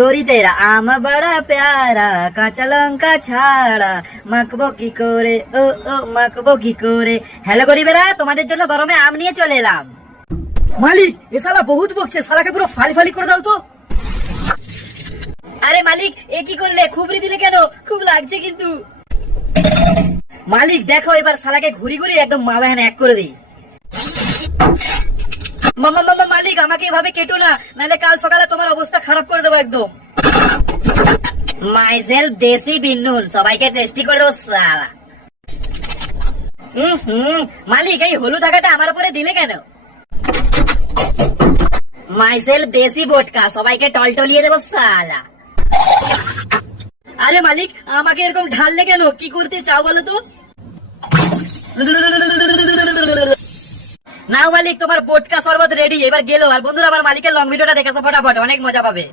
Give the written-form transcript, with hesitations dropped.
গরিদের আম বড়া প্যারা, কাঁচা লঙ্কা ছাড়া মাখবো কি করে, ও ও মাখবো কি করে। হ্যালো গরিবেরা, তোমাদের জন্য গরমে আম নিয়ে চলে এলাম। মালিক, এ শালা বহুত বকছে, শালাকে পুরো ফালি ফালি করে দাও তো। আরে মালিক, এ কি করলে? খুবরি দিলে কেন? খুব লাগছে কিন্তু। মালিক দেখো, এবার শালাকে ঘুরি ঘুরি একদম মালাহান এক করে দিই। মালিক, আমাকে এভাবে কেটো না, নাহলে কাল সকালে তোমার অবস্থা খারাপ করে দেবো একদম। মাইসেলফ দেশি বিন্নুন, সবাইকে টেস্টি করে দেবো শালা। মালিক, এই হলুদ আগাটা আমার উপরে দিলে কেন? মাইসেলফ দেশি বোটকা, সবাইকে টলটলিয়ে দেবো শালা। আরে মালিক, আমাকে এরকম ঢাললে কেন? কি করতে চাও বলো তো? নাও মালিক, তোমার বোটকা শরবত রেডি। এবার গেলো। আর বন্ধুরা, আমার মালিকের লং ভিডিওটা দেখেছো ফটাফট, অনেক মজা পাবে।